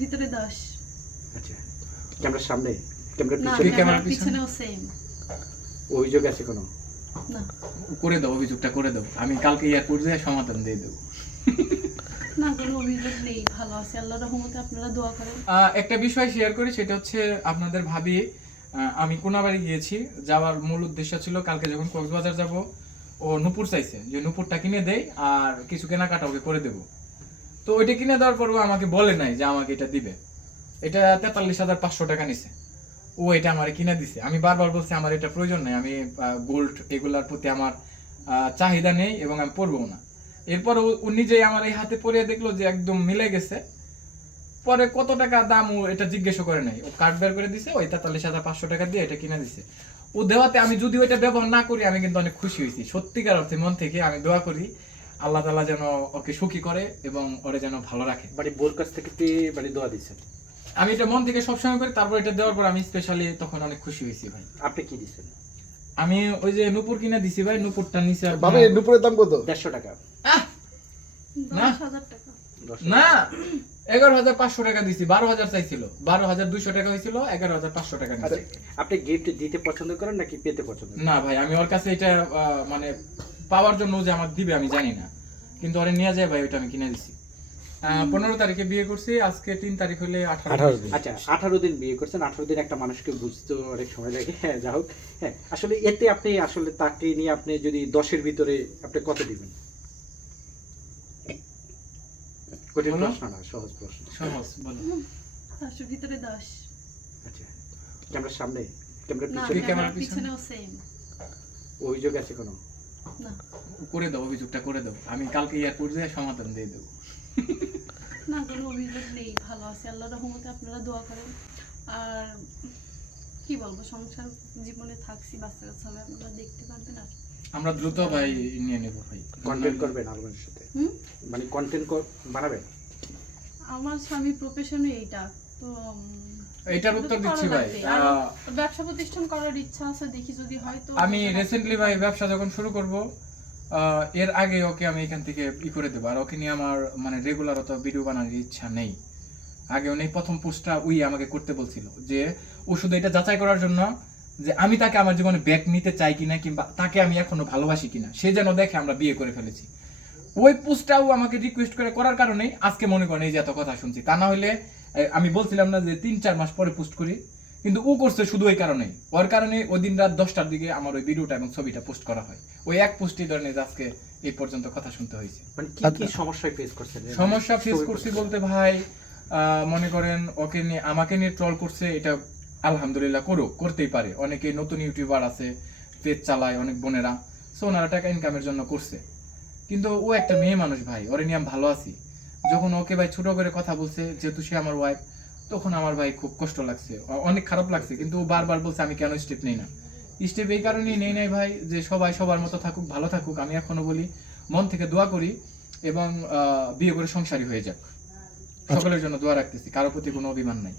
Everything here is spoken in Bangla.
ভিতরে দশ আচ্ছা ক্যামেরার সামনে ক্যামেরার না পিছনে। ক্যামেরার পিছনেও সেম অভিযোগ আছে কোনো? না। করে দাও অভিযোগটা করে দাও। আমি কালকে এয়ারপোর্ট যেয়ে সমাধান দিয়ে দেবো। না কোনো অভিযোগ নেই। ভালো আছে আল্লাহ রহমতে আপনারা দোয়া করেন। একটা বিষয় শেয়ার করি সেটা হচ্ছে আপনাদের ভাবি আমি কোনাবাড়ি গিয়েছি। যাওয়ার মূল উদ্দেশ্য ছিল কালকে যখন কক্সবাজার যাব ও নুপুর চাইছে যে নুপুরটা কিনে দেয় আর কিছু কেনাকাটা ওকে করে দেব। তো ওইটা কিনে দেওয়ার পর ও আমাকে বলে নাই যে আমাকে এটা দিবে। এটা তেতাল্লিশ হাজার পাঁচশো টাকা নিছে। ও এটা আমার কিনে দিছে। আমি বারবার বলছি, আমার এটা প্রয়োজন নেই। আমি গোল্ড এগুলার প্রতি আমার চাহিদা নেই এবং আমি পরবো না। এরপর ও ও নিজেই আমার এই হাতে পরিয়ে দেখল যে একদম মিলে গেছে। পরে কত টাকা দাম ও এটা জিজ্ঞেস করে নাই। ও কার্ড বের করে দিছে, ওই তেতাল্লিশ হাজার পাঁচশো টাকা দিয়ে এটা কিনে দিছে। ও দেওয়াতে আমি যদি ওইটা ব্যবহার না করি, আমি কিন্তু অনেক খুশি হয়েছি। সত্যিকার অর্থে মন থেকে আমি দোয়া করি আল্লাহ তালা যেন ওকে সুখী করে এবং ওরে যেন ভালো রাখে। মানে বোর কাছ থেকে মানে দোয়া দিচ্ছেন আমি এটা মন থেকে সবসময় করি তারপর এটা দেওয়ার পর আমি স্পেশালি তখন অনেক খুশি হয়েছি ভাই। আপনি কি দিচ্ছেন আমি ওই যে নুপুর কিনে দিছি ভাই নুপুরটা নিচে ভাবে নুপুরের দাম কত? দেড়শো টাকা। না। না! এগারো হাজার পাঁচশো টাকা দিছি বারো হাজার চাইছিল। বারো হাজার দুইশো টাকা হয়েছিল এগারো হাজার পাঁচশো টাকা আপনি গিফট দিতে পছন্দ করেন নাকি পেতে পছন্দ না ভাই আমি ওর কাছে এটা আহ, মানে পাওয়ার জন্য যে আমার দিবে আমি জানি না। কিন্তু ওরে নিয়ে যায় ভাই ওইটা আমি কিনে দিছি। পনেরো তারিখে বিয়ে করছি আজকে তিন তারিখ হলে আঠারো। আচ্ছা আঠারো দিন বিয়ে করছেন আঠারো দিন একটা মানুষকে বুঝতে অনেক সময় লাগে। হ্যাঁ যা হোক হ্যাঁ আসলে এতে আপনি আসলে তাকে নিয়ে আপনি যদি দশের ভিতরে আপনি কত দিবেন? কঠিন। প্রশ্ন না সহজ প্রশ্ন। সহজ বলো চারশোর ভিতরে দশ। আচ্ছা ক্যামেরার সামনে ক্যামেরার পিছনে? ক্যামেরার পিছনে? পিছনেও সেম অভিযোগ আছে কোনো? করে দাও অভিযোগটা করে দাও। আমি কালকে এয়ারপোর্ট যেয়ে সমাধান দিয়ে দেবো। না কোনো অভিযোগ নেই। ভালো আছে আল্লাহ রহমতে আপনারা দোয়া করেন। আর কি বলব সংসার জীবনে থাকছি বাচ্চা কাচ্চা হবে আপনারা দেখতে পারবেন আর আমরা দ্রুত ভাই নিয়ে নেব ভাই। কন্টেন্ট করবেন আলমানের সাথে? মানে কন্টেন্ট বানাবেন? আমার স্বামী প্রফেশনই এইটা। তো উম, এইটার উত্তর দিচ্ছি ভাই। ব্যবসা প্রতিষ্ঠান করার ইচ্ছা আছে দেখি যদি হয় তো আমি রিসেন্টলি ভাই ব্যবসা যখন শুরু করব এর আগে ওকে আমি এখান থেকে ই করে দেবো। আর ওকে নিয়ে আমার মানে রেগুলার অত ভিডিও বানানোর ইচ্ছা নেই। আগে উনি প্রথম পোস্টটা উই আমাকে করতে বলছিল যে ও শুধু এটা যাচাই করার জন্য যে আমি তাকে আমার জীবনে ব্যাক নিতে চাই কিনা কিংবা তাকে আমি এখনও ভালোবাসি কিনা সে যেন দেখে আমরা বিয়ে করে ফেলেছি। ওই পোস্টটাও আমাকে রিকোয়েস্ট করে করার কারণেই আজকে মনে করেন এই যে এত কথা শুনছি। তা না হলে আমি বলছিলাম না যে তিন চার মাস পরে পোস্ট করি কিন্তু ও করছে শুধু ওই কারণেই। ওর কারণে ওই দিন রাত দশটার দিকে আমার ওই ভিডিওটা এবং ছবিটা পোস্ট করা হয়। ওই এক পোস্টই ধরেন আজকে এই পর্যন্ত কথা শুনতে হয়েছে। মানে কি কি সমস্যায় ফেস সমস্যা ফেস করছি বলতে ভাই আহ, মনে করেন ওকে নিয়ে আমাকে নিয়ে ট্রল করছে এটা আলহামদুলিল্লাহ করুক করতেই পারে। অনেকে নতুন ইউটিউবার আছে পেজ চালায় অনেক বোনেরা সো ওনারা টাকা ইনকামের জন্য করছে। কিন্তু ও একটা মেয়ে মানুষ ভাই ওরে নিয়ে আমি ভালো আছি। যখন ওকে ভাই ছোট করে কথা বলছে, যেহেতু সে আমার ওয়াইফ তখন আমার ভাই খুব কষ্ট লাগছে। অনেক খারাপ লাগছে, কিন্তু ও বারবার বলছে, আমি কেন স্টেপ নেই না? স্টেপ এই কারণেই নেই নাই ভাই, যে সবাই সবার মতো থাকুক, ভালো থাকুক, আমি এখনও বলি, মন থেকে দোয়া করি এবং বিয়ে করে সংসারী হয়ে যাক। সকলের জন্য দোয়া রাখতেছি, কারও প্রতি কোনো অভিমান নাই।